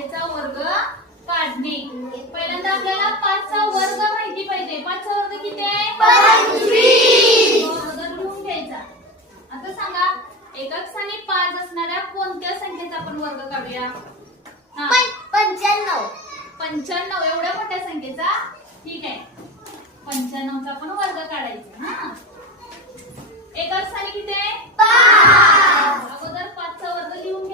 संख्येचा वर्ग काढणे. पहिल्यांदा आपल्याला 5 चा वर्ग माहिती पाहिजे. 5 चा वर्ग किती आहे? 25. वर्ग लिहून घ्यायचा. आता सांगा एकक स्थानी 5 असणाऱ्या कोणत्या संख्येचा आपण वर्ग काढूया? 95. 95 एवढ्या मोठ्या संख्येचा. ठीक आहे, 95 चा आपण वर्ग काढायचा. हा, एकक स्थानी किती आहे? 5. अगोदर 5 चा वर्ग लिहून